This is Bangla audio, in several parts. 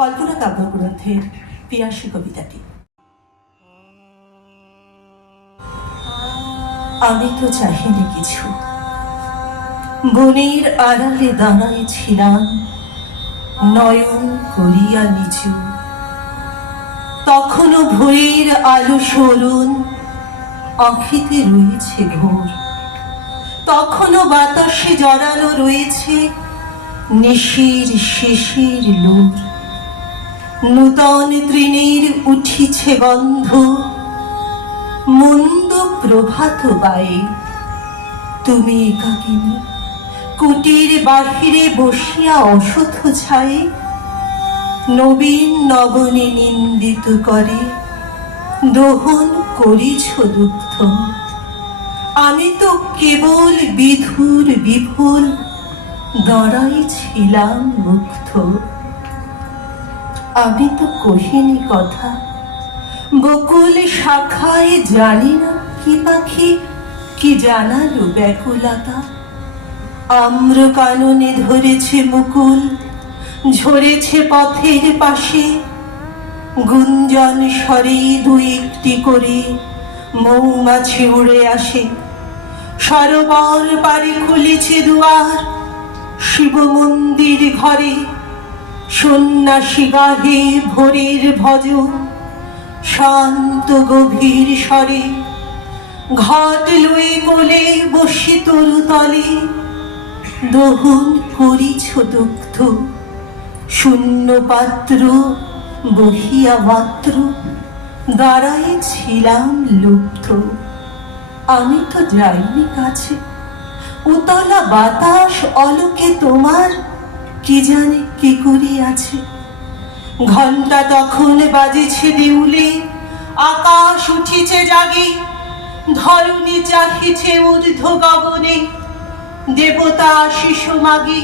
কল্পনা কাব্যগ্রন্থের ৮২ কবিতাটি। আমি তো চাহিনি কিছু, বনের আড়ালে দাঁড়ায় ছিলাম নয়ন করিয়া নিচু। তখনও ভোরের আলো সরুণ আঁখিতে রয়েছে ভোর, তখনও বাতাসে জড়ানো রয়েছে নিশির শিশির লোর। নূতন তৃণের উঠিছে গন্ধ, মন্দ প্রভাত বায়ে। তুমি একাকিনী কুটির বাহিরে বসিয়া অসথ ছায়ে, নবীন নবনে নিন্দিত করে দহন করিছ দুগ্ধ। আমি তো কেবল বিধুর বিফল দাঁড়াই ছিলাম মুগ্ধ। আমি তো কহিনি কথা, বকুল শাখায় জানি না কি পাখি কি জানালো ব্যাকুলতা। আম্র কাননে ধরেছে মুকুল, ঝরেছে পথের পাশে। গুঞ্জন স্বরে দুই একটি করে মৌমাছি উড়ে আসে। সরোবর পারে খুলেছে দুয়ার শিব মন্দির ঘরে। সন্ন্যাসী গাহে ভোরের ভজন শান্ত গভীর স্বরে। ঘট লয়ে কোলে বসে তরু তলে দহন করিছ দুগ্ধ। শূন্য পাত্র বহিয়া মাত্র দাঁড়ায় ছিলাম লুব্ধ। আমি তো যাইনি কাছে, উতলা বাতাস অলোকে তোমার কি জানে কি করিয়াছে। ঘণ্টা তখন বাজেছে দেউলে, আকাশ উঠিছে জাগে। ধরণী চাহিছে ঊর্ধ্ব গগনে, দেবতা শিশু মাগে।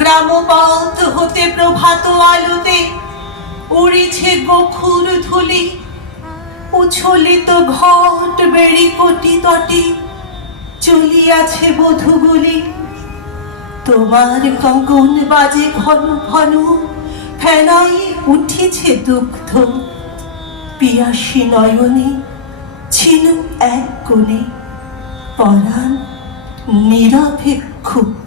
গ্রামপথ হতে প্রভাত আলোতে উড়েছে গোখুর ধুলি। উছলিত ঘট বেড়ি কোটি তটে চলিয়াছে বধূগুলি। তোমার কঙ্কন বাজে ঘন ঘন, ফেনাই উঠিছে দুগ্ধ। পিয়াসী নয়নে ছিল এক কোণে পরাণ নীরবে ক্ষুব্ধ।